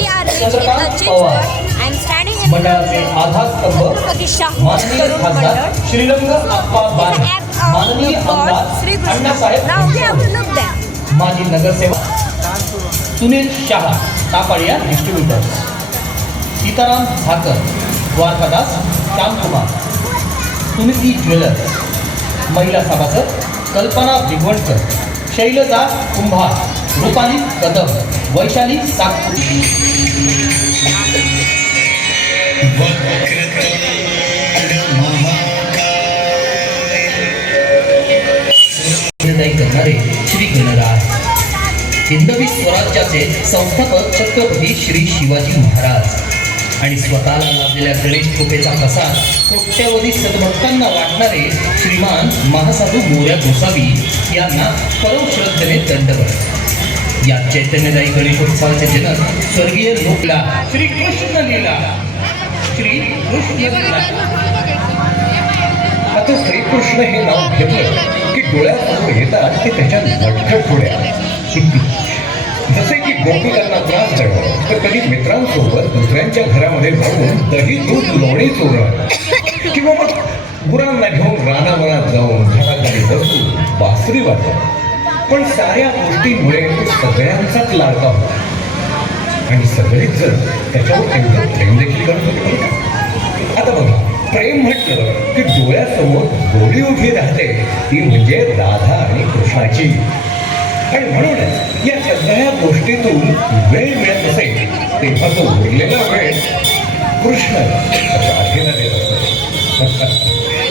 चंद्रकांत पवार मंडळाचे आधारस्तंभ माननीय खासदार श्रीरंग अप्पा बाणे, माननीय आमदार अण्णासाहेब माजी नगरसेवक सुनील शहा तापाडिया डिस्ट्रीब्युटर, सीताराम झाकर द्वारकादास श्यामकुमार, सुनीती ज्वेलर्स, महिला सभासद कल्पना भिगवणकर, शैलजा कुंभार, रूपाली कदम, वैशाली सातपुते. करणारे श्री गणराज हिंदवी स्वराज्याचे संस्थापक छत्रपती श्री शिवाजी महाराज आणि स्वतःला लाभलेल्या गणेश कृपेचा प्रसाद कोट्यवधी सद्भक्तांना वाटणारे श्रीमान महासाधू मोरया गोसावी यांना परम श्रद्धेने दंडवत. या चैतन्यदायी गणेशोत्सवाचे जनक स्वर्गीय लोकला श्री कृष्ण लीला आता श्रीकृष्ण हे नाव घेतलं की डोळ्यासमोर येतात ते त्याच्या लटकट डोळ्या. जसे की गोपिकांना त्रास देणं, तर कधी मित्रांसोबत दुसऱ्यांच्या घरामध्ये जाऊन दही दूध लोणी चोरणं, किंवा मग गुरांना घेऊन रानावनात जाऊन झाडाखाली बसून बासरी वाजवणं. पण साऱ्या गोष्टींमुळे तो सगळ्यांचाच लाडका होता आणि सगळेच जण त्याच्यावर एवढं प्रेम देखील करत होते. आता बघा, प्रेम म्हटलं की डोळ्यासमोर गोडी उभी राहते, ती म्हणजे राधा आणि कृष्णाची. आणि म्हणूनच या सगळ्या गोष्टीतून वेळ मिळत असे तेव्हा तो उरलेला वेळ कृष्ण राधेला देत असतो.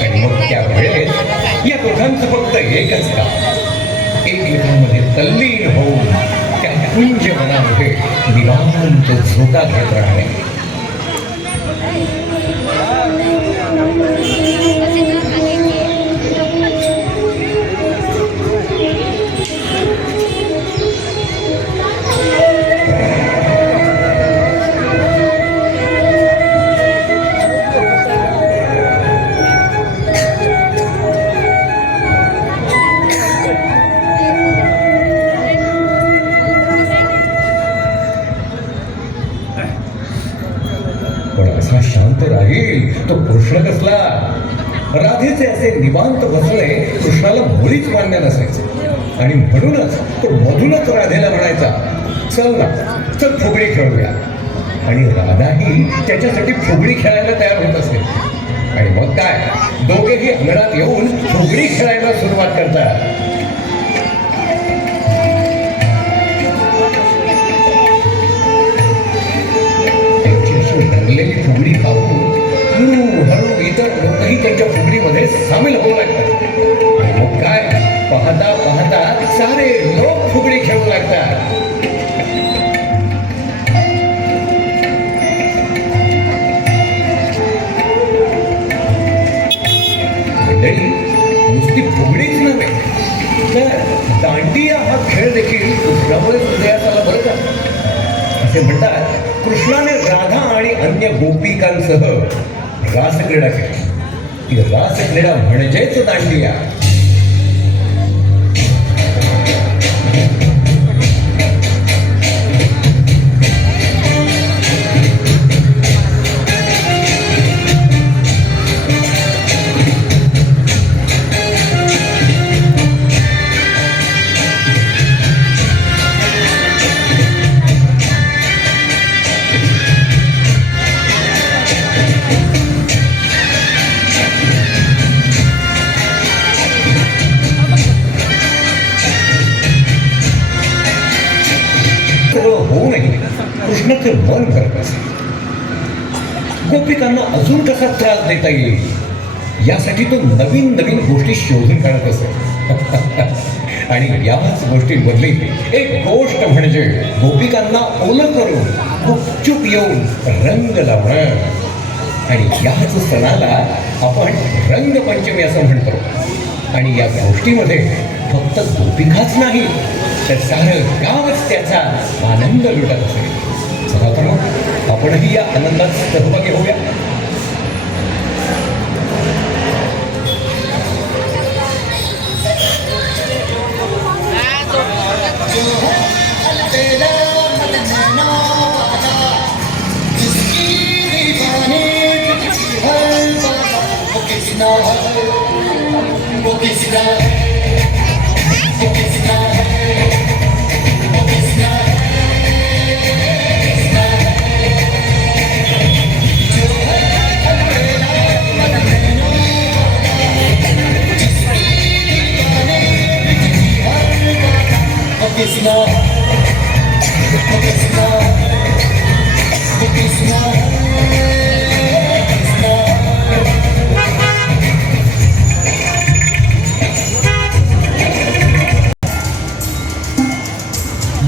आणि मग त्या वेळेत या दोघांचं फक्त एकच काम, एकमेकांमध्ये तल्लीन होऊन त्या कुंज मनामध्ये निवांत झोका घेत राहणे. शांत राहील तो कृष्ण कसला? राधेचे असे निवांत बसणे कृष्णाला मुळीच मान्य नसायचे आणि म्हणूनच तो मधूनच राधेला म्हणायचा, चल ना, चल फुगडी खेळूया. आणि राधाही त्याच्यासाठी फुगडी खेळायला तयार होत असते. आणि मग काय, दोघेही अंगणात येऊन फुगडी खेळायला सुरुवात करतात. रंगलेली फुगडी पाहून हळूहळू इतर लोकही त्यांच्या फुगडीमध्ये सामील होऊ लागतात. आणि मग काय, पाहता पाहता सारे लोक फुगडी खेळू लागतात. मंडळी, नुसती फुगडीच नव्हे तर दांडिया हा खेळ देखील कृष्णामुळे हृदयात आला बरं का. असे म्हणतात, कृष्णाने राधा आणि अन्य गोपिकांसह रासक्रीडा केली. ही रासक्रीडा म्हणजेच दांडिया. होऊनही कृष्णाचे मन करत असे. गोपिकांना अजून कसा त्रास देता येईल यासाठी तो नवीन नवीन गोष्टी शोधून काढत असे. आणि याच गोष्टींमधली एक गोष्ट म्हणजे गोपिकांना ओलं करून गुपचूप येऊन रंग लावणं. आणि याच सणाला आपण रंगपंचमी असं म्हणतो. आणि या गोष्टीमध्ये फक्त गोपिकाच नाही तर सारं गावच त्याचा आनंद लुटत असेल. चला तर मग आपणही या आनंदात सहभागी होऊया.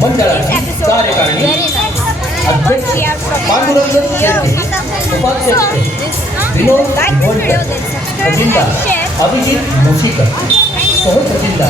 मंडळाची कार्यकारिणी अध्यक्ष पांडुरंग शेट्टी, उपाध्यक्ष विनोद भोंडकर, खजिनदार अभिजित मुशीकर, सहखजिनदार